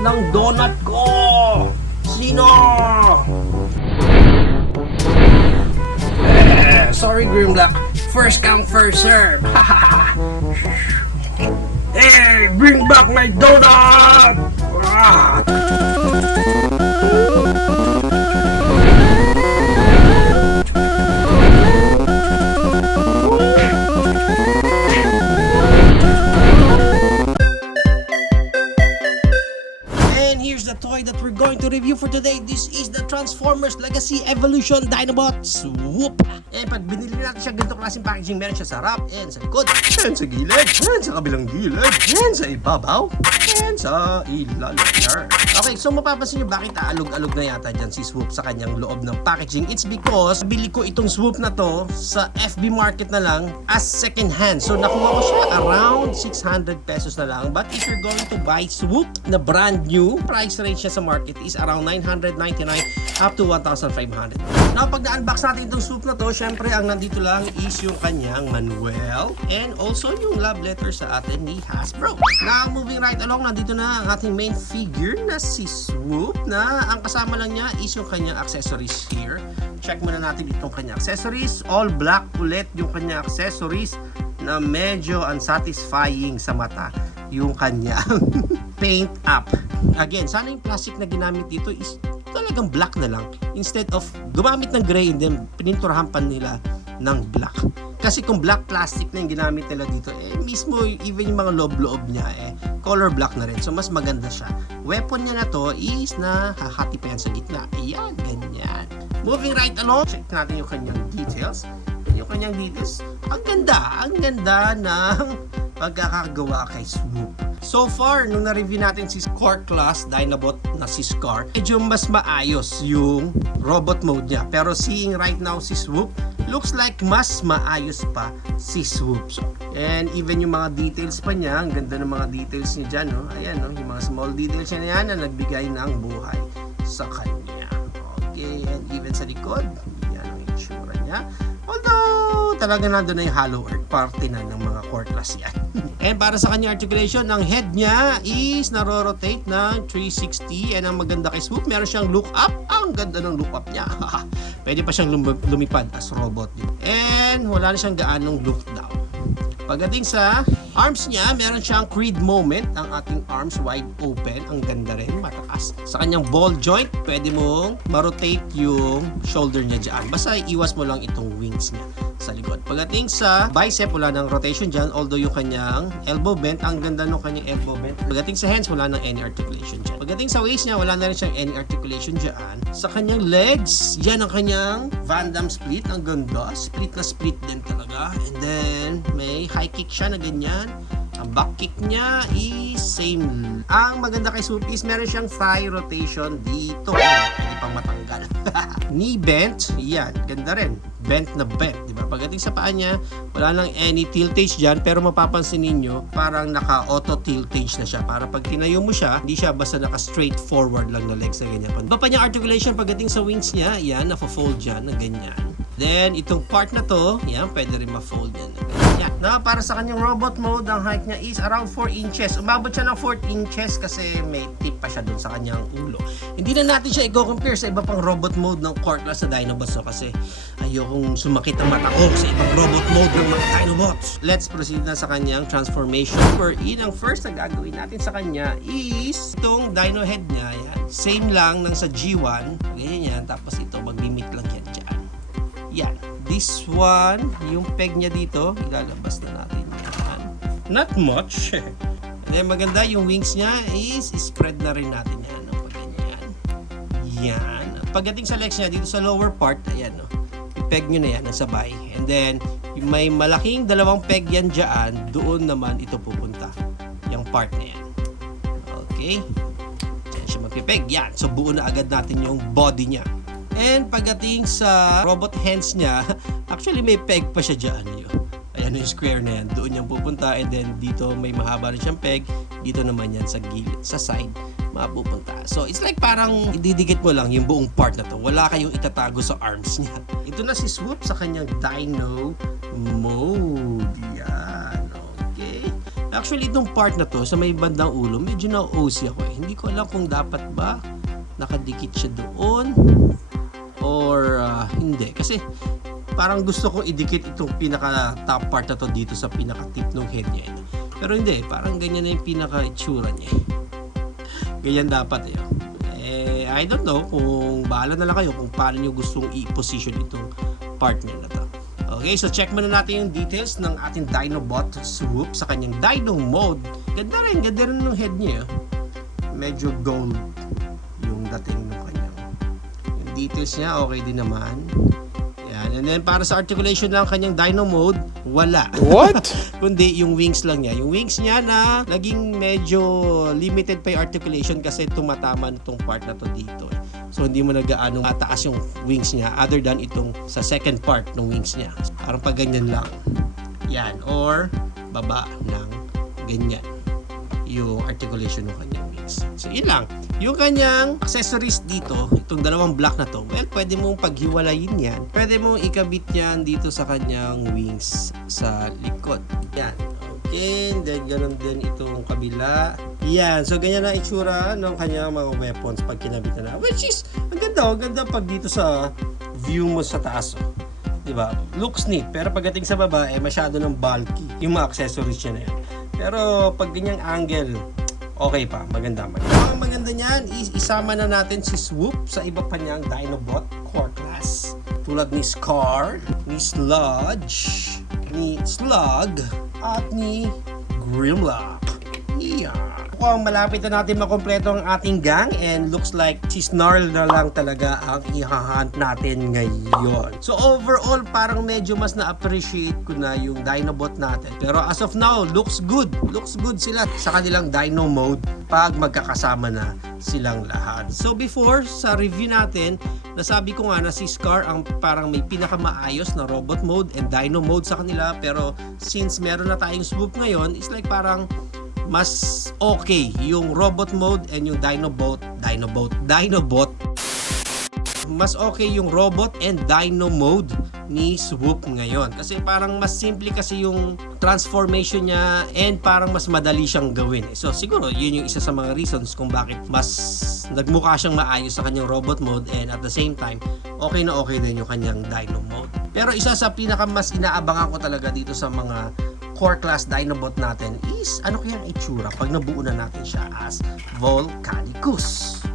ng donut ko? Sino? Sorry Grimlock. First come, first serve. Hey, bring back my donut! Ah. The toy that we're going to review for today. This is the Transformers Legacy Evolution Dinobot Swoop. And pag binili natin siya ganito klaseng packaging, meron siya sa harap, and sa likod, and sa gilid, and sa kabilang gilid, and sa ibabaw, and sa ilalim. Okay, so mapapansin nyo bakit aalog-alog na yata dyan si Swoop sa kanyang loob ng packaging. It's because bili ko itong Swoop na to sa FB Market na lang as second hand. So nakuha ko siya around 600 pesos na lang. But if you're going to buy Swoop na brand new, price range niya sa market is around 999 up to 1,500. Now, pag na-unbox natin itong Swoop na to, syempre ang nandito lang is yung kanyang manual and also yung love letter sa atin ni Hasbro. Now, moving right along, nandito na ang ating main figure na si Swoop na ang kasama lang niya is yung kanyang accessories here. Check muna natin itong kanyang accessories. All black ulit yung kanyang accessories na medyo unsatisfying sa mata yung kanyang paint up. Again, sana yung plastic na ginamit dito is talagang black na lang. Instead of gumamit ng gray and then pininturahan pa nila ng black. Kasi kung black plastic na yung ginamit nila dito, mismo even yung mga loob-loob niya, color black na rin. So, mas maganda siya. Weapon niya na to is na hahati pa yan sa gitna. Ayan, ganyan. Moving right along, check natin yung kanyang details. Yung kanyang details, ang ganda ng pagkakagawa kay Swoop. So far, nung na-review natin si Core Class Dinobot na si Scar, medyo mas maayos yung robot mode niya. Pero seeing right now si Swoop, looks like mas maayos pa si Swoop. And even yung mga details pa niya, ang ganda ng mga details niya dyan, no? Ayan, no? Yung mga small details niya na yan na nagbigay ng buhay sa kanya. Okay, and even sa likod, yan ang itsura niya. Although, talaga nandun na yung hollow earth party na ng mga core class yan. And para sa kanya articulation, ang head niya is naro-rotate ng 360. And ang maganda kay Swoop, meron siyang look up. Ang ganda ng look up niya. Pwede pa siyang lumipad as robot din. And wala na siyang gaanong look down. Pagdating sa arms niya, meron siyang Creed moment. Ang ating arms wide open. Ang ganda rin, matakas. Sa kanyang ball joint, pwede mong ma-rotate yung shoulder niya dyan. Basta iwas mo lang itong wings niya sa likod. Pagdating sa bicep, wala nang rotation dyan. Although yung kanyang elbow bend, ang ganda ng kanyang elbow bend. Pagdating sa hands, wala nang any articulation dyan. Pagdating sa waist niya, wala na rin siyang any articulation dyan. Sa kanyang legs, yan ang kanyang Van Damme split. Ang ganda. Split na split din talaga. And then, may high kick siya na ganyan. Ang back kick niya is same. Ang maganda kay Swoop is meron siyang thigh rotation dito. Pwede pang matanggal. Knee bent, yan. Ganda rin. Bent na bent, di ba? Pagdating sa paa niya, wala lang any tiltage dyan, pero mapapansin ninyo, parang naka-auto tiltage na siya. Para pag tinayo mo siya, hindi siya basta naka-straight forward lang na legs na ganyan. Iba pa niya articulation pagdating sa wings niya, yan, naka-fold dyan na ganyan. Then, itong part na to, yan, pwede rin ma-fold yan. Yan. Na, para sa kanyang robot mode, ang height niya is around 4 inches. Umabot siya ng 4 inches kasi may tip pa siya dun sa kanyang ulo. Hindi na natin siya i-compare sa iba pang robot mode ng Core Class na Dinobots. So, kasi ayokong sumakit ang mata ko sa ibang robot mode ng mga Dinobots. Let's proceed na sa kanyang transformation. Wherein, ang first na gagawin natin sa kanya is itong dino head niya. Yan. Same lang ng sa G1. Ganyan yan. Tapos ito, mag-limit lang yan dyan. Yan. This one, yung peg niya dito, ilalabas na natin yan. Not much. And then maganda, yung wings niya is spread na rin natin yan. No? Pag ganyan. Yan. Pagdating sa legs niya, dito sa lower part, ayan, no? I-peg nyo na yan, nasabay. And then, may malaking dalawang peg yan dyan, doon naman ito pupunta. Yung part na yan. Okay? Diyan siya magpipeg. Yan. So, buo na agad natin yung body niya. And pagdating sa robot hands niya, actually may peg pa siya dyan. Ayan yung square na yan. Doon yung pupunta. And then dito may mahaba rin siyang peg. Dito naman yan sa gilid, sa side, mapupunta. So it's like parang ididikit mo lang yung buong part na to. Wala kayong itatago sa arms niya. Ito na si Swoop sa kanyang Dino mode. Yan. Okay. Actually, itong part na to, sa may bandang ulo, medyo na-OC ako eh. Hindi ko alam kung dapat ba nakadikit siya doon or hindi. Kasi parang gusto kong idikit itong pinaka top part na to dito sa pinaka tip ng head niya. Pero hindi, parang ganyan na yung pinaka itsura niya. Ganyan dapat eh. I don't know kung bahala na lang kayo kung paano nyo gustong i-position itong partner na to. Okay, so check muna natin yung details ng ating Dinobot Swoop sa kanyang Dino mode. Ganda rin ng head niya. Medyo gold yung dating ng kanyang. Yung details niya, okay din naman. Yan. And then para sa articulation lang kanyang Dino mode, wala. What? Kundi yung wings lang niya. Yung wings niya na naging medyo limited pa yung articulation kasi tumatama nitong part na to dito. So hindi mo nagaano mataas yung wings niya other than itong sa second part ng wings niya. Parang pag ganyan lang. Yan. Or baba ng ganyan yung articulation ng kanyang wings. So yun lang. Yung kanyang accessories dito, itong dalawang block na to, well, pwede mong paghiwalayin yan. Pwede mong ikabit yan dito sa kanyang wings sa likod. Yan. Okay, then ganun din itong kabila. Yan, so ganyan na itsura ng kanyang mga weapons pag kinabitan na. Which is, ang ganda pag dito sa view mo sa taas. Oh. Diba? Looks neat, pero pagdating sa baba, masyado ng bulky yung mga accessories niya na yan. Pero pag ganyang angle, okay pa, maganda. Ang maganda niyan is isama na natin si Swoop sa iba pa niyang Dinobot core class. Tulad ni Scar, ni Sludge, ni Slug, at ni Grimlock. Yeah. Mukhang malapit na natin makompleto ang ating gang and looks like si Snarl na lang talaga ang ihahunt natin ngayon. So overall, parang medyo mas na-appreciate ko na yung Dinobot natin. Pero as of now, looks good. Looks good sila sa kanilang Dino mode pag magkakasama na silang lahat. So before, sa review natin, nasabi ko nga na si Scar ang parang may pinakamaayos na robot mode and Dino mode sa kanila. Pero since meron na tayong Swoop ngayon, it's like parang mas okay yung robot mode and yung Dinobot. Mas okay yung robot and Dino mode ni Swoop ngayon. Kasi parang mas simple kasi yung transformation niya and parang mas madali siyang gawin. So siguro yun yung isa sa mga reasons kung bakit mas nagmukha siyang maayos sa kanyang robot mode and at the same time, okay na okay din yung kanyang Dino mode. Pero isa sa pinaka mas inaabangan ko talaga dito sa mga core class Dinobot natin is ano kayang itsura pag nabuo na natin siya as Volcanicus.